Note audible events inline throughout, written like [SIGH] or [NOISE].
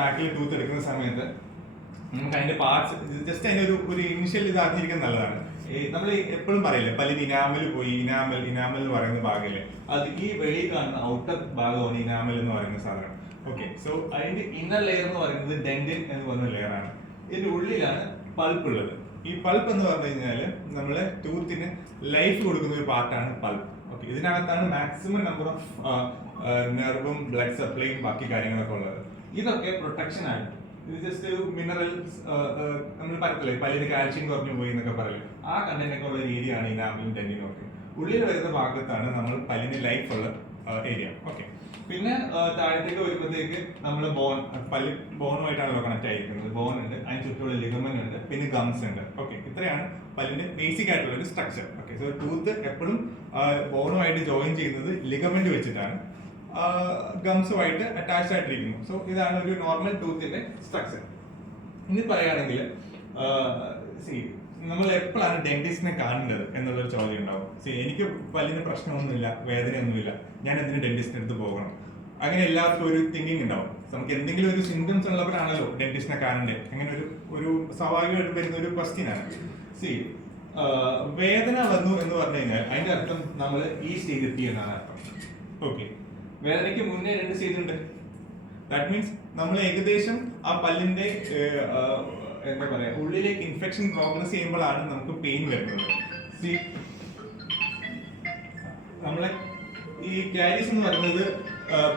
ബാക്കിൽ ടൂത്ത് എടുക്കുന്ന സമയത്ത് നമുക്ക് അതിന്റെ പാർട്സ് ജസ്റ്റ് അതിന്റെ ഒരു ഒരു ഇനിഷ്യൽ ഇത് അറിഞ്ഞിരിക്കുന്നത് നല്ലതാണ് നമ്മൾ എപ്പോഴും പറയില്ലേ പല ഇനാമൽ പോയി ഇനാമൽ ഇനാമൽ എന്ന് പറയുന്ന ഭാഗമില്ലേ? അത് ഈ വെളിയിൽ കാണുന്ന ഔട്ടർ ഭാഗമാണ് ഇനാമൽ എന്ന് പറയുന്ന സാധനം. ഓക്കെ സോ അതിന്റെ ഇന്നർ ലെയർ എന്ന് പറയുന്നത് ഡെന്റിൻ എന്ന് പറയുന്ന ലെയർ ആണ്. ഇതിന്റെ ഉള്ളിലാണ് പൾപ്പ് ഉള്ളത്. ഈ പൾപ്പ് എന്ന് പറഞ്ഞു കഴിഞ്ഞാൽ നമ്മളെ ടൂത്തിന് ലൈഫ് കൊടുക്കുന്ന ഒരു പാർട്ടാണ് പൾപ്പ് ഓക്കെ ഇതിനകത്താണ് മാക്സിമം നമ്പർ ഓഫ് നെർവും ബ്ലഡ് സപ്ലൈയും ബാക്കി കാര്യങ്ങളൊക്കെ ഉള്ളത്. ഇതൊക്കെ പ്രൊട്ടക്ഷൻ ആയിട്ട്. ഇത് ജസ്റ്റ് ഒരു മിനറൽ നമ്മൾ പറയത്തില്ലേ പലര് കാൽഷ്യം കുറഞ്ഞു പോയി എന്നൊക്കെ പറയും ആ കണ്ടന്റ് ഒക്കെ ഉള്ള രീതിയാണ് ഈ നാമിലും ടെന്നിനും ഒക്കെ. ഉള്ളിൽ വരുന്ന ഭാഗത്താണ് നമ്മൾ പല്ലിന് ലൈഫ് ഉള്ള ഏരിയ ഓക്കെ പിന്നെ താഴത്തേക്ക് വരുമ്പോഴത്തേക്ക് നമ്മൾ ബോൺ പല്ല് ബോണുമായിട്ടാണല്ലോ കണക്ട് ആയിരിക്കുന്നത്. ബോൺ ഉണ്ട് അതിന് ചുറ്റുമുള്ള ലിഗമെന്റ് ഉണ്ട് പിന്നെ ഗംസ് ഉണ്ട്. ഓക്കെ ഇത്രയാണ് പല്ലിന്റെ ബേസിക് ആയിട്ടുള്ള ഒരു സ്ട്രക്ചർ ഓക്കെ സോ ടൂത്ത് എപ്പോഴും ബോണുമായിട്ട് ജോയിൻ ചെയ്യുന്നത് ലിഗമെന്റ് വെച്ചിട്ടാണ്. ഗംസുമായിട്ട് അറ്റാച്ച് ആയിട്ടിരിക്കുന്നു. സോ ഇതാണ് ഒരു നോർമൽ ടൂത്തിന്റെ സ്ട്രക്ചർ ഇനി പറയുകയാണെങ്കിൽ നമ്മൾ എപ്പോഴാണ് ഡെന്റിസ്റ്റിനെ കാണേണ്ടത് എന്നുള്ളൊരു ചോദ്യം ഉണ്ടാവും. സി എനിക്ക് പല്ലിന് പ്രശ്നമൊന്നുമില്ല വേദനയൊന്നുമില്ല. ഞാൻ എന്തിന് ഡെന്റിസ്റ്റിന് അടുത്ത് പോകണം? അങ്ങനെ എല്ലാവർക്കും ഒരു തിങ്കിങ് ഉണ്ടാവും. നമുക്ക് എന്തെങ്കിലും ഒരു സിംറ്റംസ് ഉള്ളപ്പോഴാണല്ലോ ഡെന്റിസ്റ്റിനെ കാണേണ്ടത് അങ്ങനെ ഒരു ഒരു സ്വാഭാവികമായിട്ട് വരുന്ന ഒരു ക്വസ്റ്റ്യൻ ആണ്. സി വേദന വന്നു എന്ന് പറഞ്ഞു കഴിഞ്ഞാൽ അതിന്റെ അർത്ഥം നമ്മൾ ഈ സ്റ്റേജ് എത്തി എന്നാണ് അർത്ഥം. ഓക്കെ വേദനയ്ക്ക് മുന്നേ രണ്ട് സ്റ്റേജ് ഉണ്ട്. ദാറ്റ് മീൻസ് നമ്മൾ ഏകദേശം ആ പല്ലിന്റെ എന്താ പറയാ ഉള്ളിലേക്ക് ഇൻഫെക്ഷൻ പ്രോഗ്രസ് ചെയ്യുമ്പോഴാണ് നമുക്ക് പെയിൻ വരുന്നത്. സി നമ്മളെ ഈ കാരീസ് എന്ന് പറയുന്നത്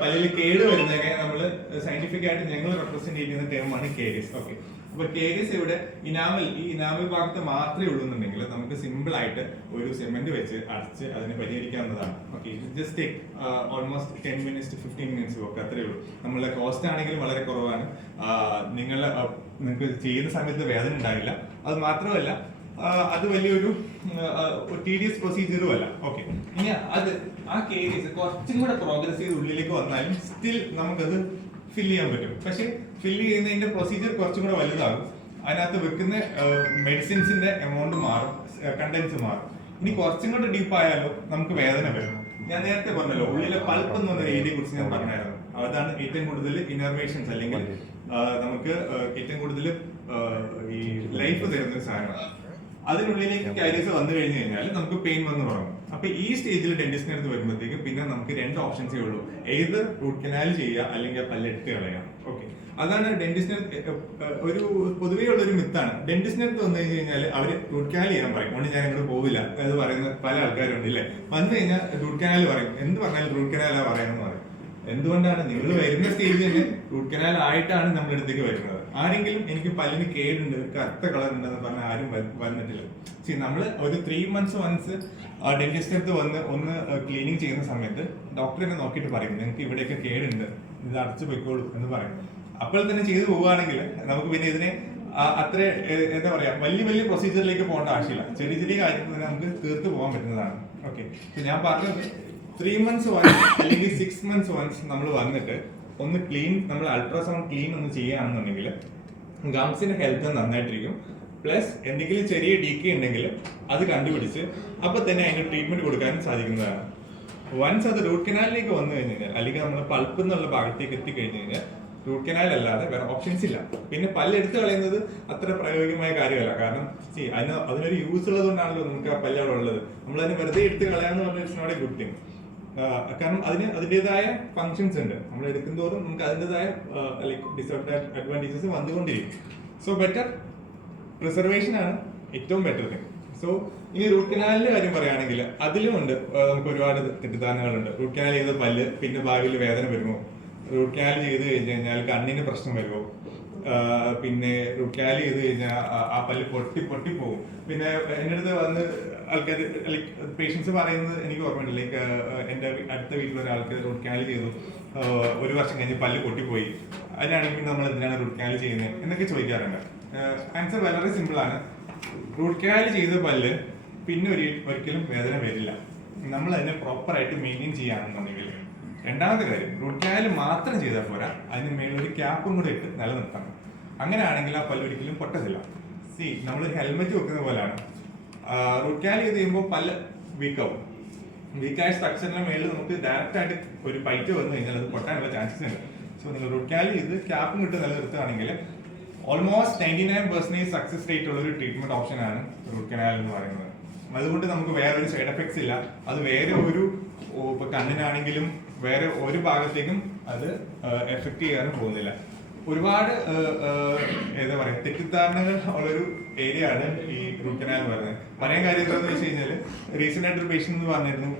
പല്ലിൽ കേട് വരുന്നതിനെ നമ്മൾ സയന്റിഫിക് ആയിട്ട് ഞങ്ങൾ റെപ്രസെന്റ് ചെയ്യുന്ന ടേമാണ് കാരീസ് ഓക്കെ അപ്പൊ കെ എസ് ഇവിടെ ഇനാമൽ ഈ ഇനാമൽ ഭാഗത്ത് മാത്രമേ ഉള്ളൂ എന്നുണ്ടെങ്കിൽ നമുക്ക് സിമ്പിൾ ആയിട്ട് ഒരു സിമെന്റ് വെച്ച് അടച്ച് അതിനെ പരിഹരിക്കാവുന്നതാണ്. Okay just take almost ten minutes to fifteen minutes ഒക്കെ അത്രേ ഉള്ളൂ. നമ്മളുടെ കോസ്റ്റ് ആണെങ്കിലും വളരെ കുറവാണ്. നിങ്ങൾ നിങ്ങൾക്ക് ചെയ്യുന്ന സമയത്ത് വേദന ഉണ്ടാവില്ല. അത് മാത്രമല്ല അത് വലിയൊരു ടീഡിയസ് പ്രൊസീജിയറും അല്ല. ഓക്കെ ഇനി അത് ആ കേസ് കുറച്ചും കൂടെ പ്രോഗ്രസ് ചെയ്ത് ഉള്ളിലേക്ക് വന്നാലും സ്റ്റിൽ നമുക്കത് ഫില്ല് ചെയ്യാൻ പറ്റും. പക്ഷെ ഫില്ല് ചെയ്യുന്നതിന്റെ പ്രൊസീജിയർ കുറച്ചും കൂടെ വലുതാകും. അതിനകത്ത് വെക്കുന്ന മെഡിസിൻസിന്റെ എമൗണ്ട് മാറും കണ്ടൻസ് മാറും. ഇനി കുറച്ചും കൂടെ ഡീപ്പ് ആയാലോ നമുക്ക് വേദന വരും. ഞാൻ നേരത്തെ പറഞ്ഞല്ലോ ഉള്ളിലെ പൾപ്പ് എന്ന് പറഞ്ഞ രീതിയെ കുറിച്ച് ഞാൻ പറഞ്ഞായിരുന്നു. അതാണ് ഏറ്റവും കൂടുതൽ ഇന്നർവേഷൻസ് അല്ലെങ്കിൽ നമുക്ക് ഏറ്റവും കൂടുതൽ ഈ ലൈഫ് തരുന്ന ഒരു സാധനമാണ്. അതിനുള്ളിലേക്ക് കാരീസ് വന്നു കഴിഞ്ഞു കഴിഞ്ഞാൽ നമുക്ക് പെയിൻ വന്ന് തുടങ്ങും. അപ്പൊ ഈ സ്റ്റേജിൽ ഡെന്റിസ്റ്റിന് അടുത്ത് വരുമ്പോഴത്തേക്ക് പിന്നെ നമുക്ക് രണ്ട് ഓപ്ഷൻസേ ഉള്ളൂ. ഏത് റൂട്ട് കനാൽ ചെയ്യുക അല്ലെങ്കിൽ ആ പല്ല് എടുത്ത് കളയാം ഓക്കെ അതാണ് ഡെന്റിസ്റ്റിന് ഒരു പൊതുവേ ഉള്ള ഒരു മിത്താണ് ഡെന്റിസ്റ്റിന് അടുത്ത് വന്നു കഴിഞ്ഞ് കഴിഞ്ഞാൽ അവർ റൂട്ട് കനാൽ ചെയ്യാൻ പറയും. അതുകൊണ്ട് ഞാൻ ഇങ്ങോട്ട് പോവില്ല. എന്ന് പറയുന്ന പല ആൾക്കാരുണ്ട് ഇല്ലേ? വന്നു കഴിഞ്ഞാൽ റൂട്ട് കനാൽ പറയും. എന്ത് പറഞ്ഞാലും റൂട്ട് കനാലാ പറയുന്നത് പറയും. എന്തുകൊണ്ടാണ് നിങ്ങൾ വരുന്ന സ്റ്റേജിൽ തന്നെ റൂട്ട് കനാൽ ആയിട്ടാണ് നമ്മുടെ അടുത്തേക്ക് വരുന്നത്? ആരെങ്കിലും എനിക്ക് പല്ലിന് കേടുണ്ട് കറുത്ത കളർ ഉണ്ടെന്ന് പറഞ്ഞാൽ ആരും വന്നിട്ടില്ല. സി നമ്മൾ ഒരു ത്രീ മന്ത്സ് വൺസ് ഡെന്റിസ്റ്റ് അടുത്ത് വന്ന് ഒന്ന് ക്ലീനിങ് ചെയ്യുന്ന സമയത്ത് ഡോക്ടറെ നോക്കിയിട്ട് പറയും നിങ്ങൾക്ക് ഇവിടെയൊക്കെ കേടുണ്ട്. ഇത് അടച്ചു പൊയ്ക്കോളൂ എന്ന് പറയും. അപ്പോൾ തന്നെ ചെയ്തു പോവുകയാണെങ്കിൽ നമുക്ക് പിന്നെ ഇതിനെ അത്ര എന്താ പറയാ വലിയ വലിയ പ്രൊസീജിയറിലേക്ക് പോകേണ്ട ആവശ്യമില്ല. ചെറിയ ചെറിയ കാര്യത്തിൽ തന്നെ നമുക്ക് തീർത്ത് പോകാൻ പറ്റുന്നതാണ്. ഓക്കെ ഞാൻ പറഞ്ഞത് ത്രീ മന്ത്സ് വൺസ് അല്ലെങ്കിൽ സിക്സ് മന്ത്സ് വൺസ് നമ്മൾ വന്നിട്ട് ഒന്ന് ക്ലീൻ നമ്മൾ അൾട്രാസൗണ്ട് ക്ലീൻ ഒന്ന് ചെയ്യുകയാണെന്നുണ്ടെങ്കിൽ ഗംസിന്റെ ഹെൽത്ത് നന്നായിട്ടിരിക്കും. പ്ലസ് എന്തെങ്കിലും ചെറിയ ഡീക്കി ഉണ്ടെങ്കിൽ അത് കണ്ടുപിടിച്ച് അപ്പൊ തന്നെ അതിന് ട്രീറ്റ്മെന്റ് കൊടുക്കാനും സാധിക്കുന്നതാണ്. വൺസ് അത് റൂട്ട് കനാലിലേക്ക് വന്നു കഴിഞ്ഞ് കഴിഞ്ഞാൽ അല്ലെങ്കിൽ നമ്മൾ പൾപ്പ് എന്നുള്ള ഭാഗത്തേക്ക് എത്തിക്കഴിഞ്ഞു കഴിഞ്ഞാൽ റൂട്ട് കനാൽ അല്ലാതെ വേറെ ഓപ്ഷൻസ് ഇല്ല. പിന്നെ പല്ല് എടുത്തു കളയുന്നത് അത്ര പ്രായോഗികമായ കാര്യമല്ല. കാരണം സി അതിന് അതിനൊരു യൂസ് ഉള്ളതുകൊണ്ടാണല്ലോ നമുക്ക് ആ പല്ല് അവിടെ ഉള്ളത്. നമ്മൾ അതിന് വെറുതെ എടുത്ത് കളയാന്ന് പറഞ്ഞാൽ it's not a good thing കാരണം അതിന് അതിന്റെതായ ഫങ്ഷൻസ് ഉണ്ട്. നമ്മൾ എടുക്കുന്തോറും നമുക്ക് അതിന്റെതായ ലൈക്ക് ഡിസഡ്വാന്റേജസ് വന്നുകൊണ്ടിരിക്കും. സോ ബെറ്റർ പ്രിസർവേഷൻ ആണ് ഏറ്റവും ബെറ്റർ തിങ് സോ ഇനി റൂട്ട് കനാലിന്റെ കാര്യം പറയുകയാണെങ്കിൽ അതിലും ഉണ്ട് നമുക്ക് ഒരുപാട് തെറ്റിദ്ധാരണകളുണ്ട്. റൂട്ട് കനാൽ ചെയ്ത പല്ല് പിന്നെ ഭാവിയിൽ വേദന വരുമോ? റൂട്ട് കനാൽ ചെയ്ത് കഴിഞ്ഞ് കഴിഞ്ഞാൽ കണ്ണിന് പ്രശ്നം വരുമോ പിന്നെ റൂട്ട് കനാൽ ചെയ്ത് കഴിഞ്ഞാൽ ആ- പല്ല് പൊട്ടി പൊട്ടി പോകും പിന്നെ എന്റെ അടുത്ത് വന്ന് ആൾക്കാർ ലൈക്ക് പേഷ്യൻസ് പറയുന്നത് എനിക്ക് ഓർമ്മയുണ്ട്. ലൈക്ക് എന്റെ അടുത്ത വീട്ടിൽ ഒരാൾക്ക് റൂട്ട് കനാൽ ചെയ്തു ഒരു വർഷം കഴിഞ്ഞ് പല്ല് പൊട്ടിപ്പോയി അതിനാണെങ്കിൽ നമ്മൾ എന്തിനാണ് റൂട്ട് കനാൽ ചെയ്യുന്നത് എന്നൊക്കെ ചോദിക്കാറുണ്ട്. ആൻസർ വളരെ സിമ്പിൾ ആണ്. റൂട്ട് കനാൽ ചെയ്ത പല്ല് പിന്നെ ഒരു ഒരിക്കലും വേദന വരില്ല. നമ്മൾ അതിനെ പ്രോപ്പറായിട്ട് മെയിന്റെയിൻ ചെയ്യുകയാണെന്നുണ്ടെങ്കിൽ രണ്ടാമത്തെ കാര്യം റൂട്ട് കനാൽ മാത്രം ചെയ്താൽ പോരാ അതിന് മേളിൽ ഒരു ക്യാപ്പും കൂടെ ഇട്ട് നിലനിർത്തണം. അങ്ങനെയാണെങ്കിൽ ആ പല്ല് ഒരിക്കലും പൊട്ടത്തില്ല. സി നമ്മൾ ഹെൽമെറ്റ് വെക്കുന്ന പോലെയാണ്. റൂട്ട് കനാൽ ചെയ്ത് കഴിയുമ്പോൾ പല്ല് വീക്കാവും വീക്കായ സ്ട്രക്ചറിന്റെ മേളിൽ നമുക്ക് ഡയറക്റ്റ് ആയിട്ട് ഒരു പൈറ്റ് വന്നു കഴിഞ്ഞാൽ അത് പൊട്ടാനുള്ള ചാൻസസ് ഉണ്ട്. സോ നിങ്ങൾ റൂട്ട് കനാൽ ചെയ്ത് ക്യാപ്പും ഇട്ട് നിലനിർത്തുകയാണെങ്കിൽ almost ninety nine percentage success rate ഉള്ള ഒരു ട്രീറ്റ്മെന്റ് ഓപ്ഷനാണ് റൂട്ട് കനാൽ എന്ന് പറയുന്നത്. അതുകൊണ്ട് നമുക്ക് വേറെ ഒരു സൈഡ് എഫക്ട്സ് ഇല്ല. അത് വേറെ ഒരു ഇപ്പൊ കണ്ണിനാണെങ്കിലും വേറെ ഒരു ഭാഗത്തേക്കും അത് എഫക്ട് ചെയ്യാനും പോകുന്നില്ല. ഒരുപാട് എന്താ പറയാ തെറ്റിദ്ധാരണകൾ ഉള്ളൊരു ഏരിയ ആണ് ഈ റൂട്ട് കനാൽ എന്ന് പറയുന്നത്. പറയാൻ കാര്യം എന്താണെന്ന് വെച്ച് കഴിഞ്ഞാൽ റീസെന്റ് ആയിട്ട് ഒരു പേഷ്യൻ എന്ന് പറഞ്ഞിരുന്നു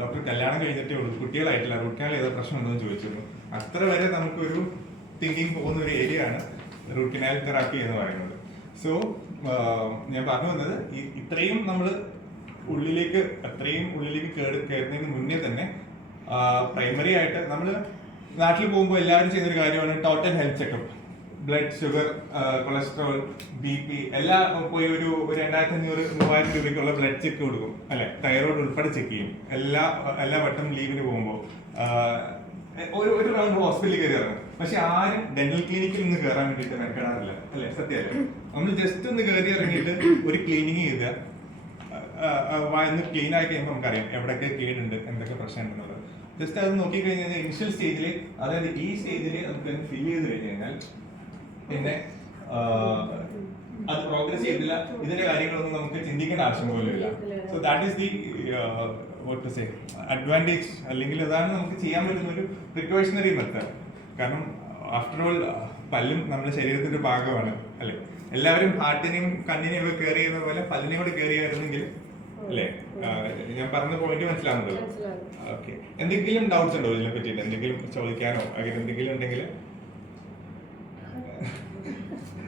ഡോക്ടർ കല്യാണം കഴിഞ്ഞിട്ടേ ഉള്ളൂ കുട്ടികളായിട്ടില്ല റൂട്ട് കനാൽ ഏതാ പ്രശ്നം ഉണ്ടോ എന്ന് ചോദിച്ചിരുന്നു. അത്ര വരെ നമുക്കൊരു തിങ്കിങ് പോകുന്ന ഒരു ഏരിയ ആണ് റൂട്ട് കനാൽ തെറാപ്പി എന്ന് പറയുന്നത്. സോ ഞാൻ പറഞ്ഞു വന്നത് ഇത്രയും നമ്മൾ ഉള്ളിലേക്ക് അത്രയും ഉള്ളിലേക്ക് കയറുന്നതിന് മുന്നേ തന്നെ പ്രൈമറി ആയിട്ട് നമ്മൾ നാട്ടിൽ പോകുമ്പോൾ എല്ലാവരും ചെയ്യുന്നൊരു കാര്യമാണ് total health checkup blood sugar cholesterol B P എല്ലാം പോയി ഒരു രണ്ടായിരത്തി അഞ്ഞൂറ് മൂവായിരം രൂപയ്ക്കുള്ള ബ്ലഡ് ചെക്ക് കൊടുക്കും. അല്ലെ? തൈറോയ്ഡ് ഉൾപ്പെടെ ചെക്ക് ചെയ്യും. എല്ലാ എല്ലാ വട്ടം ലീവിന് പോകുമ്പോൾ ഒരു ഒരു റൗണ്ട് ഹോസ്പിറ്റലിൽ കയറി ഇറങ്ങും. പക്ഷെ ആരും ഡെന്റൽ ക്ലിനിക്കിൽ നിന്ന് കയറാൻ വേണ്ടിയിട്ട് മെനക്കെടാറില്ല അല്ലെ? സത്യമല്ലേ? നമ്മൾ ജസ്റ്റ് ഒന്ന് കയറി ഇറങ്ങിയിട്ട് ഒരു ക്ലീനിങ് ചെയ്ത വായന്ന് ക്ലീൻ ആയി കഴിയുമ്പോൾ നമുക്കറിയാം എവിടെയൊക്കെ കേടുണ്ട് എന്തൊക്കെ പ്രശ്നമുണ്ടെന്നുള്ളത് ജസ്റ്റ് അത് നോക്കി കഴിഞ്ഞാൽ ഇനിഷ്യൽ സ്റ്റേജിൽ അതായത് ഈ സ്റ്റേജിൽ നമുക്ക് ഫിൽ ചെയ്ത് കഴിഞ്ഞ് കഴിഞ്ഞാൽ പിന്നെ അത് പ്രോഗ്രസ് ചെയ്തില്ല ഇതിന്റെ കാര്യങ്ങളൊന്നും നമുക്ക് ചിന്തിക്കേണ്ട ആവശ്യം പോലും ഇല്ല. So that is the what say advantage അല്ലെങ്കിൽ അതാണ് നമുക്ക് ചെയ്യാൻ പറ്റുന്ന ഒരു പ്രിക്കോഷണറി മെത്തേഡ് കാരണം ആഫ്റ്റർ ഓൾ പല്ലും നമ്മുടെ ശരീരത്തിന്റെ ഭാഗമാണ് അല്ലെ? എല്ലാവരും ഹാർട്ടിനെയും കണ്ണിനെയും ഒക്കെ കെയർ ചെയ്യുന്ന പോലെ പല്ലിനെയും കൂടെ കെയർ ചെയ്യാറുണ്ടെങ്കിൽ അല്ലേ? ഞാൻ പറഞ്ഞ പോയിന്റ് മനസ്സിലാവുന്നല്ലോ ഓക്കെ എന്തെങ്കിലും ഡൗട്ട്സ് ഉണ്ടോ ഇതിനെ പറ്റിയിട്ട്? എന്തെങ്കിലും ചോദിക്കാനോ? അങ്ങനെ എന്തെങ്കിലും ഉണ്ടെങ്കിൽ?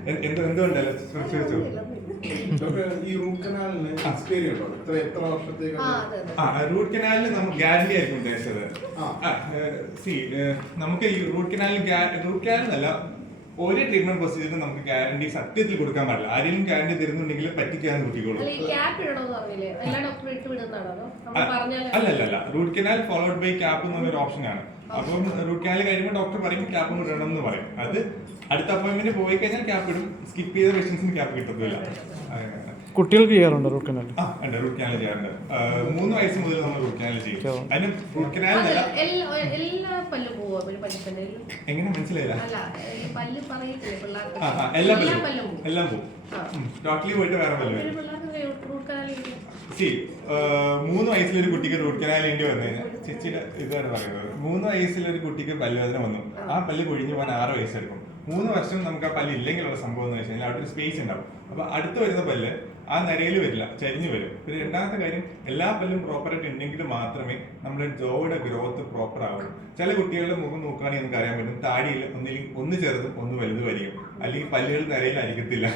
എ- എന്ത് എന്തുകൊണ്ടല്ലോ ചോദിച്ചോ ഈ റൂട്ട് കനാലിന് എക്സ്പീരിയൻ ഉണ്ടോ എത്ര എത്ര വർഷത്തേക്ക് ആ, റൂട്ട് കനാലിന് നമുക്ക് ഗ്യാരണ്ടി ആയിരിക്കും ഉദ്ദേശിച്ചത്. സി നമുക്ക് ഈ റൂട്ട് കനാലിൽ റൂട്ട് കനാലിനല്ല ഒരു ട്രീറ്റ്മെന്റ് പ്രൊസീജിയറിന് നമുക്ക് ഗ്യാരണ്ടി സത്യത്തിൽ കൊടുക്കാൻ പാടില്ല. ആരെങ്കിലും ഗ്യാരണ്ടി തരുന്നുണ്ടെങ്കിൽ പറ്റിക്കാൻ കുട്ടികളും അല്ല അല്ല root canal followed by cap എന്നുള്ളൊരു ഓപ്ഷനാണ് അപ്പം റൂട്ട് കനാൽ കഴിയുമ്പോൾ ഡോക്ടർ പറയും ക്യാപ്പ് ഇടണം എന്ന് പറയും. അത് അടുത്ത അപ്പോയിന്റ്മെന്റ് പോയി കഴിഞ്ഞാൽ ക്യാപ്പ് ഇടും. സ്കിപ്പ് ചെയ്ത പേഷ്യൻസിന് ക്യാപ്പ് കിട്ടത്തില്ല. കുട്ടികൾക്ക് ചെയ്യാറുണ്ട് റൂട്ട് കനാൽ ആ ഉണ്ട്. റൂട്ട് കനാൽ ചെയ്യാറുണ്ട്. മൂന്ന് വയസ്സ് മുതൽ നമ്മൾ റൂട്ട് കനാൽ ചെയ്യും. അതിന് റൂട്ട് കനാൽ അല്ല, അല്ല. എല്ലാ പല്ലും പോവോ എങ്ങനെ മനസ്സിലായില്ല? പല്ല് എല്ലാ പല്ലും പോവും. ടോട്ടലി പോയിട്ട് വേറെ സി മൂന്ന് വയസ്സിലൊരു കുട്ടിക്ക് റൂട്ട് കനാൽ വേണ്ടി വന്നു കഴിഞ്ഞാൽ ചേച്ചിയുടെ ഇതാണ് പറയുന്നത്. മൂന്ന് വയസ്സിലൊരു കുട്ടിക്ക് പല്ലുവേദന വന്നു. ആ. പല്ല് കൊഴിഞ്ഞു പോകാൻ ആറ് വയസ്സെടുക്കും. മൂന്ന് വർഷം നമുക്ക് ആ പല്ല് ഇല്ലെങ്കിലുള്ള സംഭവം എന്ന് വെച്ച് കഴിഞ്ഞാൽ അവിടെ ഒരു സ്പേസ് ഉണ്ടാവും. അപ്പൊ അടുത്ത് വരുന്ന പല്ല് ആ നിരയിൽ വരില്ല ചരിഞ്ഞു വരും. പിന്നെ രണ്ടാമത്തെ കാര്യം എല്ലാ പല്ലും പ്രോപ്പറായിട്ട് ഉണ്ടെങ്കിൽ മാത്രമേ നമ്മുടെ ജോയുടെ ഗ്രോത്ത് പ്രോപ്പർ ആവുള്ളൂ. ചില കുട്ടികളുടെ മുഖം നോക്കുകയാണെങ്കിൽ നമുക്ക് അറിയാൻ പറ്റും താടിയിൽ ഒന്നില്ലെങ്കിൽ ഒന്ന് ചെറുതും ഒന്ന് വലുതും ആയിരിക്കും അല്ലെങ്കിൽ പല്ലുകൾ നിരയിലായിരിക്കത്തില്ല.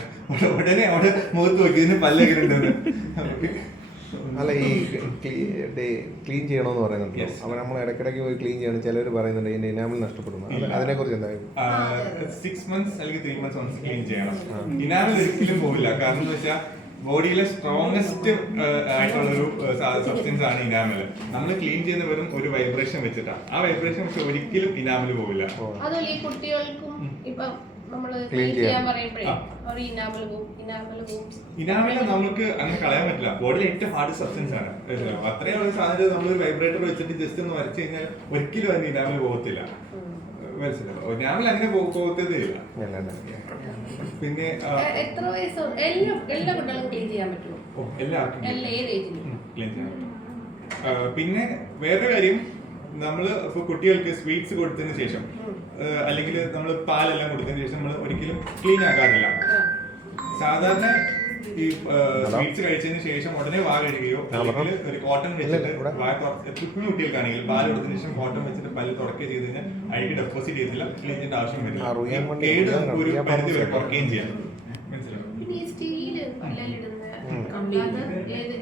ഉടനെ അവിടെ മുഖത്ത് നോക്കി ഇതിന് പല്ലൊക്കെ ഉണ്ടെന്ന് അല്ല ഈ ക്ലീൻ ചെയ്യണമെന്ന് പറയുന്നുണ്ട്. അപ്പൊ നമ്മൾ ഇടയ്ക്കിടയ്ക്ക് പോയി ക്ലീൻ ചെയ്യണം. ചിലർ പറയുന്നുണ്ട് ഇതിന്റെ ഇനാമിൽ നഷ്ടപ്പെടുന്നു. അതിനെ കുറിച്ച് എന്തായാലും സിക്സ് മന്ത്സ് അല്ലെങ്കിൽ ത്രീ മന്ത്സ് ക്ലീൻ ചെയ്യണം. ഇനാമിൽ ഒരിക്കലും പോവില്ല. കാരണം എന്താ വെച്ചാൽ ബോഡിയിലെ സ്ട്രോങ്സ്റ്റ് ആയിട്ടുള്ള ഒരു സബ്സ്റ്റൻസ് ആണ് ഇനാമൽ നമ്മൾ ക്ലീൻ ചെയ്യുന്ന വെറും ഒരു വൈബ്രേഷൻ വെച്ചിട്ടാണ് ആ വൈബ്രേഷൻ പക്ഷെ ഒരിക്കലും ഇനാമൽ പോവില്ല. അതുപോലെ ഈ കുട്ടികൾക്കും ഇപ്പൊ ഇനാമിനെ നമുക്ക് അങ്ങനെ കളയാൻ പറ്റില്ല. ബോഡിയിലെ ഏറ്റവും ഹാർഡ് സബ്സ്റ്റൻസ് ആണ്. അത്രയും ഉള്ള സാധനം നമ്മൾ വൈബ്രേറ്റർ വെച്ചിട്ട് ജസ്റ്റ് ഒന്ന് വരച്ചു കഴിഞ്ഞാൽ ഒരിക്കലും അതിന് ഇനാമിൽ പോകത്തില്ല. മനസ്സിലാവും. ഇനാമിൽ അങ്ങനെ പോ- പോകത്തതേ ഇല്ല. അല്ല, അല്ല. പിന്നെ എത്ര വയസ്സ് എല്ലാ എല്ലാ കുട്ടികളും ക്ലീൻ ചെയ്യാൻ പറ്റുമോ? ഓ, എല്ലാവർക്കും ക്ലീൻ ചെയ്യാൻ പിന്നെ വേറൊരു കാര്യം നമ്മൾ ഇപ്പൊ കുട്ടികൾക്ക് സ്വീറ്റ്സ് കൊടുത്തതിന് ശേഷം അല്ലെങ്കിൽ നമ്മൾ പാലെല്ലാം കൊടുത്തതിന് ശേഷം നമ്മൾ ഒരിക്കലും ക്ലീൻ ആക്കാറില്ല. സാധാരണ ഈ സ്വീറ്റ്സ് കഴിച്ചതിന് ശേഷം ഉടനെ വാ കഴുകുകയോ അല്ലെങ്കിൽ ഒരു കോട്ടൺ വെച്ചിട്ട് കുഞ്ഞു കുട്ടികൾക്കാണെങ്കിൽ പാൽ കൊടുത്തതിന് ശേഷം കോട്ടൺ വെച്ചിട്ട് പല്ല് തുറക്കുകയോ ചെയ്ത് കഴിഞ്ഞാൽ അഴുക്ക് ഡെപ്പോസിറ്റ് ചെയ്തില്ല ക്ലീൻ ചെയ്യേണ്ട ആവശ്യം വരില്ല. കേട് ഒരു പരിധി വരെ കുറയ്ക്കുകയും ചെയ്യാം. മനസ്സിലായോ പിന്നെ ഈ സ്റ്റീൽ പല്ലിലിടുന്ന ഉം. കമ്പി അത് ഏത്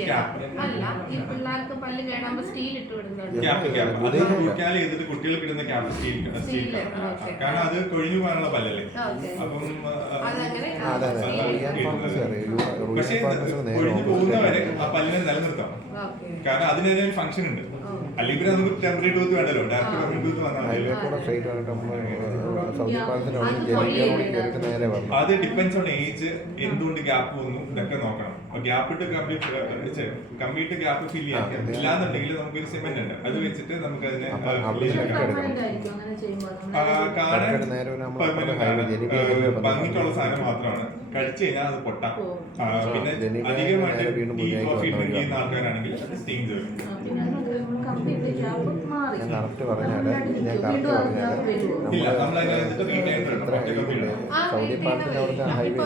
അല്ല അല്ല ഈ പിള്ളേർക്ക് പല്ല് കേടാകുമ്പോ സ്റ്റീൽ ഇട്ട് വിടുന്നുണ്ട് ക്യാപ്പ് ക്യാപ്പ് അത് കുട്ടിയാൽ ചെയ്തിട്ട് കുട്ടികൾക്ക് ഇടുന്ന ക്യാപ്പ് സ്റ്റീൽ സ്റ്റീൽ കാരണം അത് കൊഴിഞ്ഞു പോകാനുള്ള പല്ലല്ലേ? അപ്പം പക്ഷേ കൊഴിഞ്ഞു പോകുന്നവരെ ആ പല്ലിനെ കാരണം അതിന് ഒരു ഫംഗ്ഷൻ ഉണ്ട്. അല്ലെങ്കിൽ പിന്നെ നമുക്ക് ടെമ്പററി ടൂത്ത് വേണ്ടല്ലോ? ഡയറക്റ്റ് ടൂത്ത് വന്നാൽ അത് ഡിപ്പെൻസ് ഓൺ ഏജ് എന്തുകൊണ്ട് ഗ്യാപ്പ് വന്നു ഇതൊക്കെ നോക്കണം. ഗ്യാപ്പ് ഇട്ട് കമ്പിയിട്ട് ഗ്യാപ്പ് ഫിൽ ചെയ്യാം ഇല്ലാന്നുണ്ടെങ്കിൽ നമുക്ക് ഒരു സിമെന്റ് ഉണ്ട്. അത് വെച്ചിട്ട് നമുക്ക് അതിനെ അപ്പൊ കാണാൻ. ഭംഗിക്കുള്ള സാധനം മാത്രമാണ്. കഴിച്ചു കഴിഞ്ഞാൽ അത് പൊട്ടാം. പിന്നെ അധികമായിട്ട് ഈ കോഫി ഡ്രിങ്ക് ചെയ്യുന്ന. ആൾക്കാരാണെങ്കിൽ അത് സ്റ്റീം വരും ഞാൻ കറക്റ്റ് പറഞ്ഞാൽ ഞാൻ കറക്റ്റ്? ഇല്ല നമ്മൾ സൗദി പാർക്കിന്റെ അവിടുത്തെ ഹൈവേ?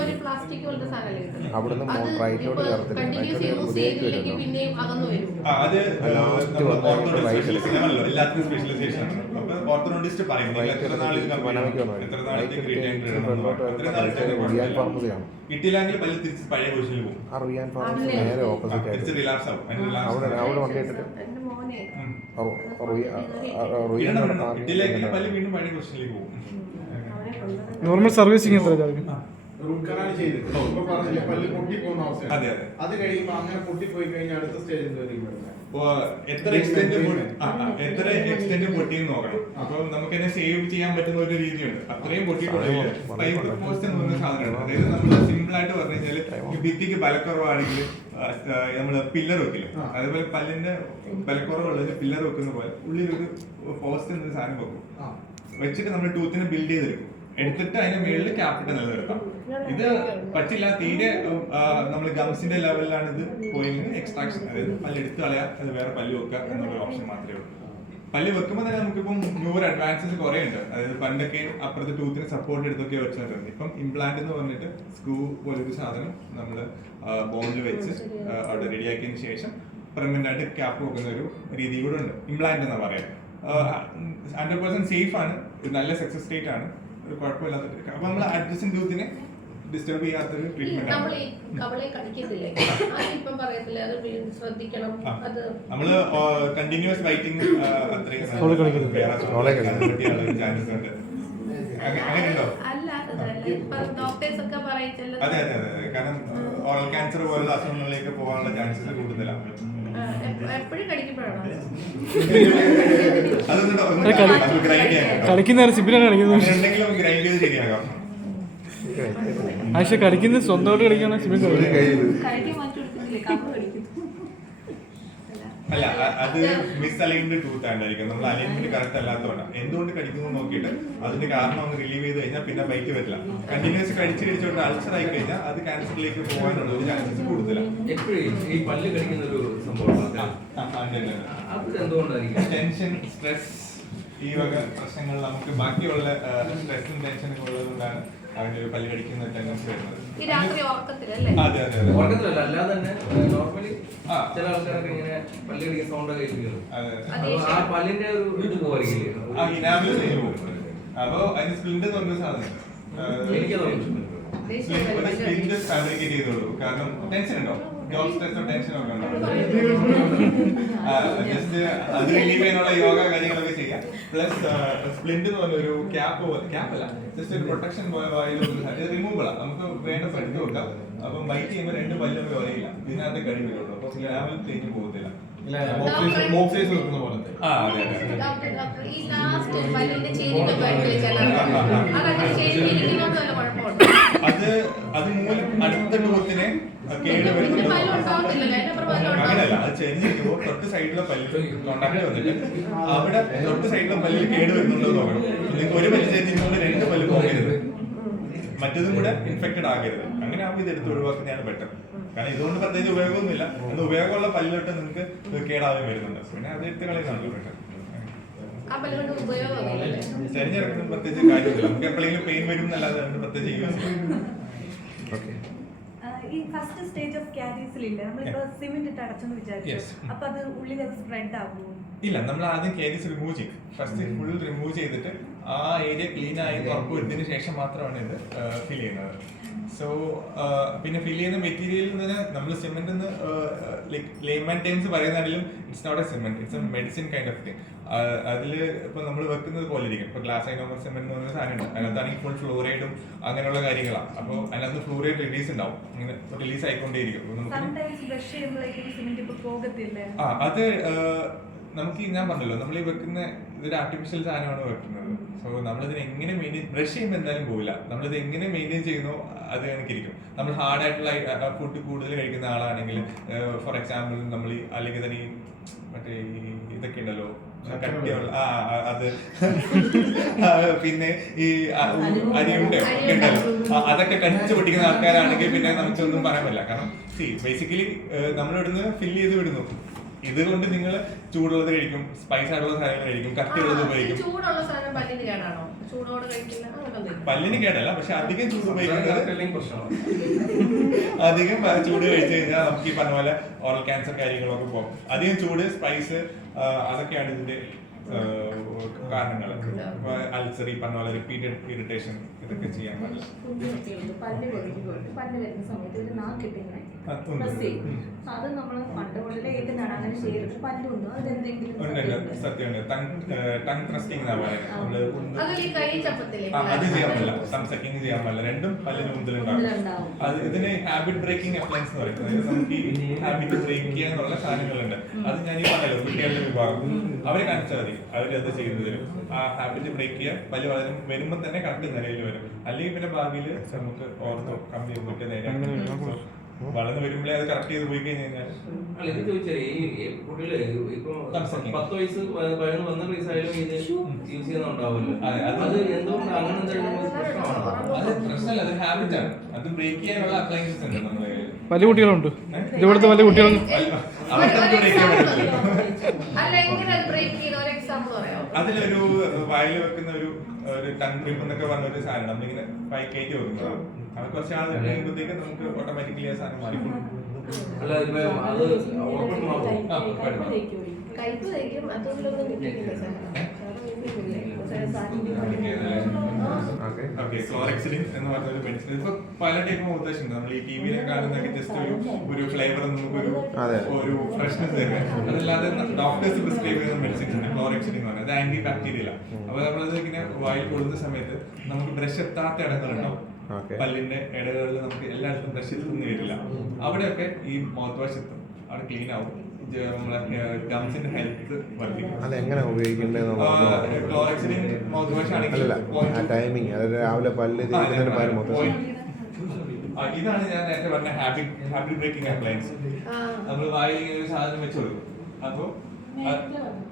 അവിടുന്ന് റൈറ്റിലോട്ട് കയറത്തില്ല. റൈറ്റിലോട്ട് വരുന്നു. അത് Last വന്ന right സ്പെഷ്യലൈസേഷൻ ആണല്ലോ എല്ലാത്തിനും സ്പെഷ്യലൈസേഷൻ ആണ്. അപ്പൊ ഓർത്തഡോണ്ടിസ്റ്റ് പറയും. നിങ്ങൾ Right എത്ര നാൾ ഇത് എടുത്ത് കമ്പനി മനവയ്ക്ക് വന്നു. എത്ര Right നാളത്തേക്ക് എടുത്ത് റീറ്റൈൻ ഇച്ചിരി ചെയ്യണം ഫ്രണ്ടിലോട്ട് എത്ര വരുമ്പോൾ നാളത്തേക്ക് right റിയാൻ ഫാർമസിയാണ്. കിട്ടിയില്ലെങ്കിൽ പല്ല് തിരിച്ച് പഴയ പൊസിഷനിൽ പോകും. ആ ഫാർമസി നേരെ ഓപ്പോസിറ്റ് ആയിട്ട്. അവിടെ. അവിടെ വണ്ടി ഇട്ടിട്ട് നോർമൽ സർവീസിങ് എത്ര ചാർജ് റൂട്ട് കനാൽ ചെയ്തിട്ട് ഇപ്പൊ പറഞ്ഞില്ലേ പല്ല് പൊട്ടിപ്പോകുന്ന അതെ, അവസ്ഥയാണ് അതെ. അത് കഴിയുമ്പോ അങ്ങനെ പൊട്ടിപ്പോയി കഴിഞ്ഞാൽ അടുത്ത സ്റ്റേജ് എത്ര എക്സ്റ്റെന്റ് എത്ര എക്സ്റ്റെന്റ് പൊട്ടിയെന്ന് നോക്കണം അപ്പൊ നമുക്ക് എന്നെ സേവ് ചെയ്യാൻ പറ്റുന്ന ഒരു രീതിയുണ്ട് അത്രയും പൊട്ടിയിട്ടില്ല ഫൈബർ പോസ്റ്റ് എന്ന് പറഞ്ഞ സാധനമാണ് അതായത് നമ്മൾ സിമ്പിൾ ആയിട്ട് പറഞ്ഞു ഭിത്തിക്ക് ബലക്കുറവാണെങ്കിൽ നമ്മൾ പില്ലർ വെക്കില്ല? അതേപോലെ പല്ലിന്റെ വിലക്കുറവുള്ള പില്ലർ വെക്കുന്ന പോലെ ഉള്ളിലൊരു പോസ്റ്റ് എന്നൊരു സാധനം വെക്കും. വെച്ചിട്ട് നമ്മൾ ടൂത്തിനെ ബിൽഡ് ചെയ്തെടുക്കും. എടുത്തിട്ട് അതിന്റെ മുകളിൽ ക്യാപിറ്റൽ നിലനിർത്താം. ഇത് പറ്റില്ല തീരെ നമ്മൾ ഗംസിന്റെ ലെവലിലാണ് ഇത് പോയി എക്സ്ട്രാക്ഷൻ അതായത് പല്ല് എടുത്ത് കളയാ അത് വേറെ പല്ല് വെക്കുക എന്നുള്ള ഓപ്ഷൻ മാത്രമേ ഉള്ളൂ. പല്ല് വെക്കുമ്പോൾ തന്നെ നമുക്കിപ്പം ന്യൂർ അഡ്വാൻസസ് കുറെ ഉണ്ട്. അതായത് പണ്ടൊക്കെ അപ്പുറത്തെ ടൂത്തിന് സപ്പോർട്ട് എടുത്തൊക്കെ വെച്ചിട്ടുണ്ട് ഇപ്പം ഇംപ്ലാന്റ് എന്ന് പറഞ്ഞിട്ട് സ്ക്രൂ പോലൊരു സാധനം നമ്മൾ ബോണിൽ വെച്ച് അവിടെ റെഡിയാക്കിയതിന് ശേഷം പെർമനന്റ് ആയിട്ട് ക്യാപ്പ് വെക്കുന്ന ഒരു രീതി കൂടെ ഉണ്ട്. ഇംപ്ലാന്റ് എന്ന് പറയാം. ഹൺഡ്രഡ് പെർസെന്റ് സേഫ് ആണ്. നല്ല സക്സസ് റേറ്റ് ആണ്. ഒരു കുഴപ്പമില്ലാത്ത അപ്പൊ നമ്മൾ അഡ്ജസ്റ്റൻ ടൂത്തിനെ ഡിസ്റ്റർബ് ചെയ്യാത്തൊരു ട്രീറ്റ്മെന്റ് നമ്മൾ ആണ്. ഈ കവളെ കടിക്കത്തില്ലേ? അതിപ്പം [LAUGHS] പറയത്തില്ല അത് വീണ്ടും ശ്രദ്ധിക്കണം അത് നമ്മൾ കണ്ടിന്യൂസ് അത്രയും ഉണ്ട്. അങ്ങനെയുണ്ടോ? അതെ അതെ അതെ. കാരണം ഓറൽ ക്യാൻസർ പോലുള്ള അസുഖങ്ങളിലേക്ക് പോകാനുള്ള ചാൻസസ് കൂടുതലാണ് എപ്പോഴും കടിക്കുമ്പോഴാണോ അതൊന്നും അത് കളി- ഗ്രൈൻഡ് ചെയ്യാൻ കളിക്കുന്ന സിബിലാണ് കളിക്കുന്നത് ഗ്രൈൻഡ് ചെയ്ത് ശരിയാക്കാം പക്ഷെ കളിക്കുന്നത് സ്വന്തമായിട്ട് കടിക്കും. അല്ല അത് മിസ് അലൈൻഡ് ടൂത്ത് ആയിട്ടായിരിക്കും. നമ്മൾ അലൈൻമെന്റ് കറക്റ്റ് അല്ലാത്തതുകൊണ്ടാണ് എന്തുകൊണ്ട് കടിക്കുന്നു നോക്കിയിട്ട് അതിന്റെ കാരണം ഒന്ന് റിലീവ് ചെയ്ത് കഴിഞ്ഞാൽ പിന്നെ ബൈക്ക് വരില്ല. കണ്ടിന്യൂസ് കടിച്ചു കഴിച്ചുകൊണ്ട് അൾസർ ആയി കഴിഞ്ഞാൽ അത് ക്യാൻസറിലേക്ക് പോകാനുള്ള ഒരു ചാൻസസ് കൂടുതലാണ് എപ്പോഴും ഈ പല്ല് കടിക്കുന്ന ഒരു സംഭവം അത് എന്തുകൊണ്ടായിരിക്കും? ടെൻഷൻ സ്ട്രെസ് ഈ വക പ്രശ്നങ്ങൾ നമുക്ക് ബാക്കിയുള്ള സ്ട്രെസ്സും ടെൻഷനും ഉള്ളതുകൊണ്ടാണ് അവന്റെ ഒരു പല്ല് കടിക്കുന്ന ടെൻഡൻസി വരുന്നത്. ഈ രാത്രി ഉറക്കത്തിലല്ലേ? അതെ അതെ അതെ. ഉറക്കത്തിലല്ല അല്ലാതെ തന്നെ നോർമലി ആ. ചില ആൾക്കാരൊക്കെ ഇങ്ങനെ പല്ല് കടിക്കുന്ന സൗണ്ട് കേൾക്കുന്നത്. അപ്പൊ ആ പല്ലിന്റെ ഒരു ഇത് പോയിരിക്കില്ലേ അപ്പൊ അതിന് സ്പ്ലിന്റ് എന്ന് പറഞ്ഞ സാധനം. സ്പ്ലിന്റ് ഫാബ്രിക്കേറ്റ് ചെയ്തോളൂ. കാരണം ടെൻഷൻ ഉണ്ടോ? ജോബ് സ്ട്രെസ്സോ ടെൻഷൻ ഒക്കെ ജസ്റ്റ് അത് റിലീവ് ചെയ്യാനുള്ള യോഗ കാര്യങ്ങളൊക്കെ ചെയ്യാം. പ്ലസ് സ്പ്ലിന്റ് എന്ന് പറഞ്ഞ ഒരു ക്യാപ്പ് ക്യാപ്പ് അല്ല ജസ്റ്റ് ഒരു പ്രൊട്ടക്ഷൻ ഇത് റിമൂവബിൾ ആണ് നമുക്ക് വേണ്ട എടുത്ത് വെക്കാം അപ്പം ബൈറ്റ് ചെയ്യുമ്പോൾ രണ്ട് പല്ലും വരയില്ല. ഇതിനകത്ത് കഴിവ് വരുള്ളൂ അപ്പൊ ലാബിൽ തേഞ്ഞു പോകത്തില്ല. അതെ അതെ ഡോക്ടർ ഡോക്ടർ ഈ ലാസ്റ്റ് പല്ലിന്റെ ചേരിയൊക്കെ വരുന്നില്ലേ ചിലർക്ക് അതങ്ങനെ ചേരിയിരിക്കുന്നോണ്ട് വല്ല കുഴപ്പമുണ്ടോ അത് അത് മൂലം അടുത്ത ടൂത്തിനെ കേട് പല്ല് വരുന്നുണ്ടോ പല്ല് അങ്ങനെയല്ല അത് ചെരിഞ്ഞിരിക്കുമ്പോൾ തൊട്ട് സൈഡിലെ പല്ല് കോണ്ടാക്ട് വന്നിട്ട് അവിടെ തൊട്ട് സൈഡിലെ പല്ലിൽ കേട് വരുന്നുണ്ടോ എന്ന് നോക്കണം നിങ്ങൾക്ക് ഒരു പല്ല് ചെരിഞ്ഞിരിക്കുമ്പോൾ രണ്ട് പല്ല് പോകരുത്. മറ്റതും കൂടെ ഇൻഫെക്റ്റഡ് ആകരുത്. അങ്ങനെ ആവുമ്പോൾ ഇത് എടുത്ത് ഒഴിവാക്കുന്നതാണ് ബെറ്റർ കാരണം ഇതുകൊണ്ട് പ്രത്യേകിച്ച് ഉപയോഗമൊന്നുമില്ല. അത് ഉപയോഗമുള്ള പല്ലിലോട്ട് നിങ്ങൾക്ക് കേടാവും വരുന്നുണ്ട്. പിന്നെ അത് എടുത്ത് കളയുന്നുണ്ട് ബെറ്റർ പല്ല് ചെരിഞ്ഞിറക്കുന്ന പ്രത്യേകിച്ച് കാര്യമില്ല നമുക്ക് എപ്പോഴെങ്കിലും പെയിൻ വരും എന്നല്ലാതെ പ്രത്യേകിച്ച് യൂസ് ഈ ഫസ്റ്റ് സ്റ്റേജ് ഓഫ് ക്യാരീസിലില്ലേ നമ്മളിപ്പോ സിമെന്റ് ഇട്ട് അടച്ചെന്ന് വിചാരിച്ചു. അപ്പൊ അത് ഉള്ളിൽ അത് സ്പ്രെഡ് ആകുമോ ഇല്ല നമ്മൾ ആദ്യം കാരീസ് റിമൂവ് ചെയ്യും. ഫസ്റ്റ് ഫുൾ റിമൂവ് ചെയ്തിട്ട് ആ ഏരിയ ക്ലീൻ ആയി ഉറപ്പ് വരുന്നതിന് ശേഷം മാത്രമാണ് ഇത് ഫിൽ ചെയ്യുന്നത്. സോ പിന്നെ ഫിൽ ചെയ്യുന്ന മെറ്റീരിയലിൽ നിന്ന് നമ്മൾ cement like layman terms പറയുന്നതിലും it's not a cement it's a medicine kind of thing അതിൽ ഇപ്പൊ നമ്മൾ വെക്കുന്നത് പോലെ ഇരിക്കും. ഇപ്പൊ ഗ്ലാസ് ഐനോമർ സിമെന്റ് എന്ന് പറഞ്ഞ സാധനം അതിനകത്താണെങ്കിൽ ഫുൾ ഫ്ലോറൈഡും അങ്ങനെയുള്ള കാര്യങ്ങളാണ് അപ്പോൾ അതിനകത്ത് ഫ്ലൂറൈഡ് റിലീസ് ഉണ്ടാവും. ഇങ്ങനെ റിലീസ് ആയിക്കൊണ്ടേയിരിക്കും. ആ അത് നമുക്ക് ഞാൻ പറഞ്ഞല്ലോ നമ്മൾ ഈ വെക്കുന്ന ഇതൊരു ആർട്ടിഫിഷ്യൽ സാധനമാണ് വെക്കുന്നത്. സോ നമ്മളിതിനെ എങ്ങനെ മെയിന്റെയിൻ ബ്രഷ് ചെയ്യുമ്പോൾ എന്തായാലും പോവില്ല. നമ്മളിത് എങ്ങനെ മെയിന്റെയിൻ ചെയ്യുന്നു അത് കണക്കിരിക്കും. നമ്മൾ ഹാർഡ് ആയിട്ടുള്ള ഫുഡ് കൂടുതൽ കഴിക്കുന്ന ആളാണെങ്കിൽ ഫോർ എക്സാമ്പിൾ നമ്മൾ അല്ലെങ്കിൽ തന്നെ മറ്റേ ഇതൊക്കെ ഉണ്ടല്ലോ ആ അത്. [LAUGHS] പിന്നെ ഈ അരിയുണ്ട് ഒക്കെ ഉണ്ടല്ലോ. ആ, അതൊക്കെ കടിച്ചു പൊട്ടിക്കുന്ന ആൾക്കാരാണെങ്കിൽ പിന്നെ നമുക്കൊന്നും പറയാൻ പറ്റില്ല. കാരണം സി ബേസിക്കലി നമ്മളിവിടുന്ന് ഫില്ല് ചെയ്ത് വിടുന്നു. ഇതുകൊണ്ട് നിങ്ങൾ ചൂടുള്ളത് കഴിക്കും സ്പൈസ് ആയിട്ടുള്ള സാധനങ്ങൾ കഴിക്കും കട്ടിയുള്ളത് ഉപയോഗിക്കും. പല്ലിന് കേടല്ല പക്ഷെ അധികം ചൂട് ഉപയോഗിക്കുന്നത് [LAUGHS] അധികം ചൂട് കഴിച്ചു കഴിഞ്ഞാൽ നമുക്ക് ഈ പറഞ്ഞ പോലെ ഓറൽ ക്യാൻസർ കാര്യങ്ങളൊക്കെ പോകും. അധികം ചൂട് സ്പൈസ് അതൊക്കെയാണ് ഇതിന്റെ കാരണങ്ങൾ അൾസർ ഈ പറഞ്ഞ പോലെ റിപ്പീറ്റഡ് ഇറിറ്റേഷൻ ഇതൊക്കെ ചെയ്യാൻ പാടില്ല ഉം. അത് നമ്മൾ പണ്ട് മുതലേ ഏറ്റുന്നതാണ് അങ്ങനെ ചെയ്തിട്ട് പല്ലുണ്ടോ. അതെന്തെങ്കിലും ഉണ്ടല്ലോ സത്യമുണ്ടോ? ടങ് ആ, അത് ചെയ്യാൻ പറ്റില്ല. സം സെക്കിങ് ചെയ്യാൻ പറ്റില്ല. രണ്ടും പല്ലിന് മുമ്പിലുണ്ടാവും. അത് ഇതിന് ഹാബിറ്റ് ബ്രേക്കിംഗ് അപ്ലയൻസ് എന്ന് പറയുന്നത് അതായത് നമുക്ക് ഈ ഹാബിറ്റ് ബ്രേക്ക് ചെയ്യാനുള്ള സാധനങ്ങളുണ്ട്. അത് ഞാൻ ഈ പറഞ്ഞല്ലോ കുട്ടികളുടെ വിഭാഗം. അവരെ കാണിച്ചാൽ മതി. അവരത് ചെയ്തു തരും. ആ ഹാബിറ്റ് ബ്രേക്ക് ചെയ്യാൻ പല്ല് വളരും. വരുമ്പോൾ തന്നെ കറക്റ്റ് നിലയിൽ വരും. അല്ലെങ്കിൽ പിന്നെ ഭാവിയിൽ നമുക്ക് ഓർത്തോ കമ്പി നേരെ. വളർന്ന് വരുമ്പോഴേ അത് കറക്റ്റ് ചെയ്ത് പോയി കഴിഞ്ഞ് കഴിഞ്ഞാൽ അല്ല ഇത് ഈ ഈ കുട്ടികൾ ഇപ്പൊ സംസാരിക്കും. പത്ത് വയസ്സ് പ- പതിനൊന്ന് പന്ത്രണ്ട് വയസ്സായാലും ഇത് യൂസ് ചെയ്യുന്നുണ്ടാവുമല്ലോ. അതെ, അത് അത് എന്തുകൊണ്ട് അങ്ങനെ എന്തെങ്കിലും പ്രശ്നമാണോ? അത് ഹാബിറ്റ് ആണ്. അത് ബ്രേക്ക് ചെയ്യാനുള്ള അപ്ലയൻസസ് ഉണ്ട് നമ്മുടെ കയ്യിൽ വലിയ കുട്ടികളുണ്ട്. ഇവിടുത്തെ വലിയ കുട്ടികളുണ്ട് അതിലൊരു വായിൽ വെക്കുന്ന ഒരു ഒരു ടങ് ട്രിപ്പ് എന്നൊക്കെ പറഞ്ഞ ഒരു സാധനം. നമ്മളിങ്ങനെ കയറ്റി വെക്കുന്നതാണ്. അത് കുറച്ച് നാൾ കഴിയുമ്പോഴത്തേക്ക് നമുക്ക് ഓട്ടോമാറ്റിക്കലി ആ സാധനം മാറിക്കും അല്ല അത് തേക്കുമോ? കയ്പ് തേക്കും അതുകൊണ്ടൊന്നും എന്ന് പറഞ്ഞ ഒരു മെഡിസിൻ ഇപ്പൊ പല ടൈപ്പ് ഉണ്ട്. നമ്മൾ ഈ ടി വിയിലെ ജസ്റ്റ് ഒരു ഒരു ഫ്ലേവർ നമുക്കൊരു ഒരു ഫ്രഷ്നെസ് തരുന്നത് അതല്ലാതെ ഡോക്ടേഴ്സ് പ്രിസ്ക്രൈബ് ചെയ്യുന്ന മെഡിസിൻ ആണ് ക്ലോറെക്സിൻ എന്ന് പറയുന്നത് ആന്റി ബാക്ടീരിയല അപ്പൊ നമ്മളത് ഇങ്ങനെ വായിൽ കൊടുക്കുന്ന സമയത്ത് നമുക്ക് ബ്രഷ് എത്താത്ത ഇടങ്ങളുണ്ടാവും പല്ലിന്റെ ഇടകളിൽ നമുക്ക് എല്ലായിടത്തും ബ്രഷ് എത്തുന്ന വരില്ല. അവിടെയൊക്കെ ഈ മൗത്ത് വാഷ് എത്തും. അവിടെ ക്ലീൻ ആവും. ഗംസിന്റെ ഹെൽത്ത് വർദ്ധിക്കും. അത് എങ്ങനെ ഉപയോഗിക്കേണ്ടതെന്നുള്ള ക്ലോറക്സിലിൻ മൗത്ത് വാഷ് ആണെങ്കിൽ അല്ലല്ല ആ ടൈമിങ് അതായത് രാവിലെ പല്ല് തേക്കുന്നതിന് പകരം മൊത്തം ആ, ഇതാണ് ഞാൻ നേരത്തെ പറഞ്ഞ ഹാബിറ്റ് ഹാബിറ്റ് ബ്രേക്കിംഗ് അപ്ലയൻസ് നമ്മൾ വായിൽ ഇങ്ങനെ ഒരു സാധനം വെച്ച് കൊടുക്കും. അപ്പൊ ആ,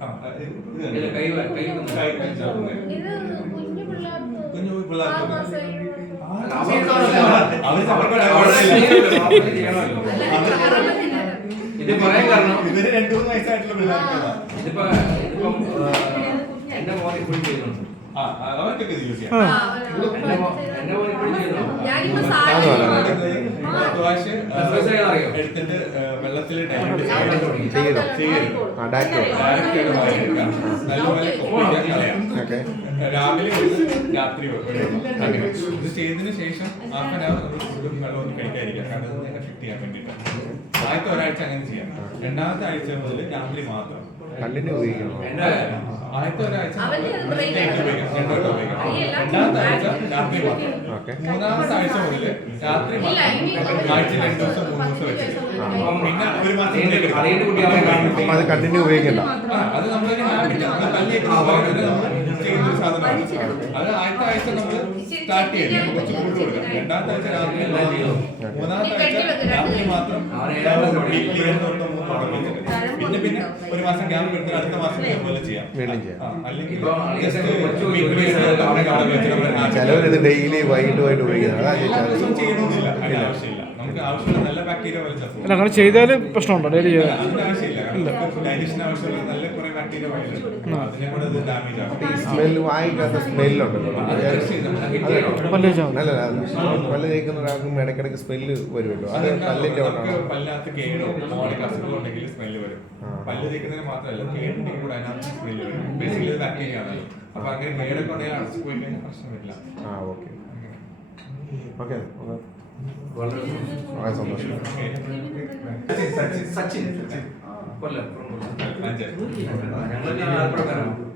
ആ, ഇത് ഇത് ഇല്ല, കൈ വ- കൈ വെക്കുന്ന- ഇത് കുഞ്ഞു പിള്ളേർക്ക്. അവർക്ക്. ഇത് പറയാൻ കാരണം. ഇവർ രണ്ടു മൂന്ന് വയസ്സായിട്ടുള്ള പിള്ളേർക്കാണ്. ഇതിപ്പോ ഇതിപ്പം ആ, എന്റെ മോൻ ഇപ്പോഴും ചെയ്യുന്നുണ്ട്. ആ ആ, അവർക്കൊക്കെ യൂസ് ചെയ്യാം. എന്റെ മോൻ ഇപ്പോഴും ചെയ്യുന്നുണ്ട്? എടുത്തിട്ട് വെള്ളത്തിൽ രാവിലെ രാത്രി. ഇത് ചെയ്തതിന് ശേഷം ഹാഫ് ആൻ അവർ ഫുഡും വെള്ളമൊന്നും കഴിക്കാതിരിക്കുക കാരണം എഫക്ട് ചെയ്യാൻ വേണ്ടിയിട്ട് ആദ്യത്തെ ഒരാഴ്ച അങ്ങനെ ചെയ്യാം. രണ്ടാമത്തെ ആഴ്ച മുതൽ രാത്രി മാത്രം. കണ്ടിന്യൂ ഉപയോഗിക്കണം. ആദ്യത്തെ ഒരാഴ്ച. രണ്ടാമത്തെ ആഴ്ച രാത്രി മാത്രം. മൂന്നാമത്തെ ആഴ്ച മുതൽ രാത്രി ഇല്ല, മാത്രം. ആഴ്ച രണ്ട് ദിവസം മൂന്ന് ദിവസം വെച്ച് പിന്നെ ഒരു മാസം അത് കണ്ടിന്യൂ ഉപയോഗിക്കണ്ട. അത് നമ്മളൊരു ഹാബിറ്റ് നമ്മൾ പല്ലേക്ക് ചെയ്യുന്ന ഒരു സാധനമാണ്. അത് ആദ്യത്തെ ആഴ്ച നമ്മൾ സ്റ്റാർട്ട് ചെയ്യും നമ്മൾ കുറച്ച് കൂടുതൽ കൊടുക്കാം. രണ്ടാമത്തെ ആഴ്ച രാത്രി എല്ലാം ചെയ്യും മൂന്നാമത്തെ ആഴ്ച രാത്രി മാത്രം പിന്നെ പിന്നെ ഒരു മാസം ക്യാമ്പ് എടുത്ത് അടുത്ത മാസം ചെയ്യാം. വീണ്ടും ചെയ്യാം. അല്ലെങ്കിൽ ഡെയിലി വൈകിട്ട് വൈകിട്ട് ഉപയോഗിക്കുന്നത് ചെയ്യണമെന്നില്ല. അതിന് ആവശ്യമില്ല. നമുക്ക് ആവശ്യമുള്ള നല്ല ബാക്ടീരിയ വലിച്ച അല്ല അങ്ങനെ ചെയ്താൽ പ്രശ്നമുണ്ടോ? ഡെയിലി ചെയ്താൽ അതിന്റെ ആവശ്യമില്ല. കാരണം ഡൈജഷൻ ആവശ്യമുള്ള നല്ല കുറെ ബാക്ടീരിയ വയലുണ്ട് അതിനെ കൂടെ ഇത് ഡാമേജ് ആവും. സ്മെൽ വായിക്കാത്ത സ്മെല്ലുണ്ടല്ലോ? പല്ല് തേക്കുന്ന ഒരാൾക്കും ഇടയ്ക്കിടയ്ക്ക് സ്മെല്ല് വരുമല്ലോ. അത് പല്ലിന്റെ നമുക്ക് കൊണ്ടാണോ പല്ലിനകത്ത് കേടോ മോണിക് അസുഖം ഉണ്ടെങ്കിൽ സ്മെല്ല് വരും. പല്ല് തേക്കുന്നതിന് മാത്രമല്ല കേടുണ്ടെങ്കിൽ കൂടെ അതിനകത്ത് സ്മെല്ല് വരും. ബേസിക്കലി ബാക്ടീരിയ ആണല്ലോ. അപ്പൊ അങ്ങനെ കേടൊക്കെ ഉണ്ടെങ്കിൽ അടച്ചു പോയി കഴിഞ്ഞാൽ പ്രശ്നം വരില്ല. ആ ഓക്കെ ഓക്കെ വളരെ സന്തോഷം. സച്ചിൻ സച്ചിൻ കൊല്ലം. ഞങ്ങൾ ആലപ്പുഴക്കാരാണ്